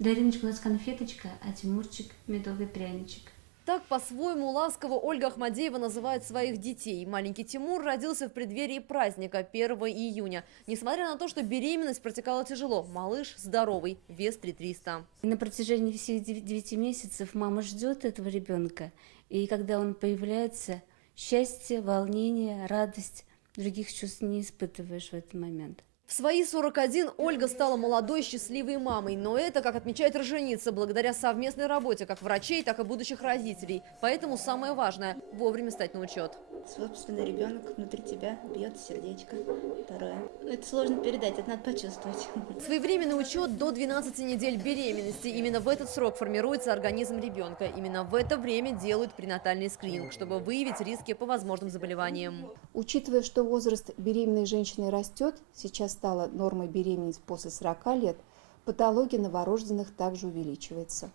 Дариночка у нас конфеточка, а Тимурчик медовый пряничек. Так по-своему ласково Ольга Ахмадеева называет своих детей. Маленький Тимур родился в преддверии праздника 1 июня. Несмотря на то, что беременность протекала тяжело, малыш здоровый, вес 3300. На протяжении всех 9 месяцев мама ждет этого ребенка. И когда он появляется, счастье, волнение, радость, других чувств не испытываешь в этот момент. В свои 41 Ольга стала молодой счастливой мамой. Но это, как отмечает роженица, благодаря совместной работе как врачей, так и будущих родителей. Поэтому самое важное – вовремя стать на учет. Собственный ребенок внутри тебя, бьется сердечко. Второе. Это сложно передать, это надо почувствовать. Своевременный учет до 12 недель беременности. Именно в этот срок формируется организм ребенка. Именно в это время делают пренатальный скрининг, чтобы выявить риски по возможным заболеваниям. Учитывая, что возраст беременной женщины растет, сейчас стала нормой беременность после 40 лет, патология новорожденных также увеличивается.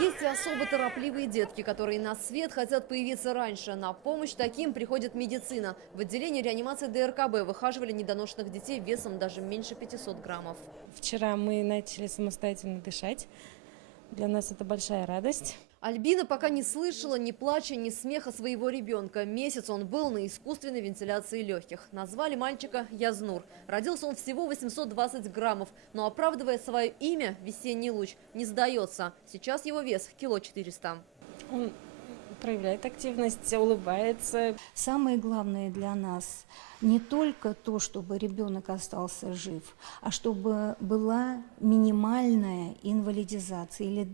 Есть и особо торопливые детки, которые на свет хотят появиться раньше. На помощь таким приходит медицина. В отделении реанимации ДРКБ выхаживали недоношенных детей весом даже меньше 500 граммов. Вчера мы начали самостоятельно дышать. Для нас это большая радость. Альбина пока не слышала ни плача, ни смеха своего ребенка. Месяц он был на искусственной вентиляции легких. Назвали мальчика Язнур. Родился он всего 820 граммов. Но, оправдывая свое имя, «Весенний луч» не сдается. Сейчас его вес кило 400. Он проявляет активность, улыбается. Самое главное для нас не только то, чтобы ребенок остался жив, а чтобы была минимальная инвалидизация или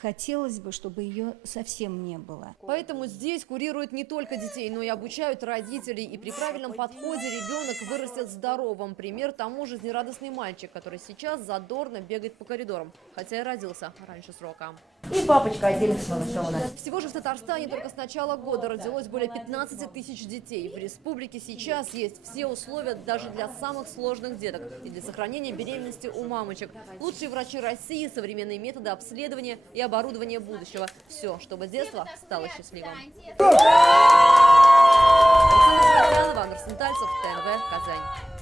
хотелось бы, чтобы ее совсем не было. Поэтому здесь курируют не только детей, но и обучают родителей. И при правильном подходе ребенок вырастет здоровым. Пример тому жизнерадостный мальчик, который сейчас задорно бегает по коридорам, хотя и родился раньше срока. И папочка отдельно с малышом у нас. Всего же в Татарстане только с начала года родилось более 15 тысяч детей. В республике сейчас есть все условия даже для самых сложных деток и для сохранения беременности у мамочек. Лучшие врачи России, современные методы обследования и оборудование будущего. Все, чтобы детство стало счастливым. Александр Светлянова, Андрей Сентальцев, ТНВ, Казань.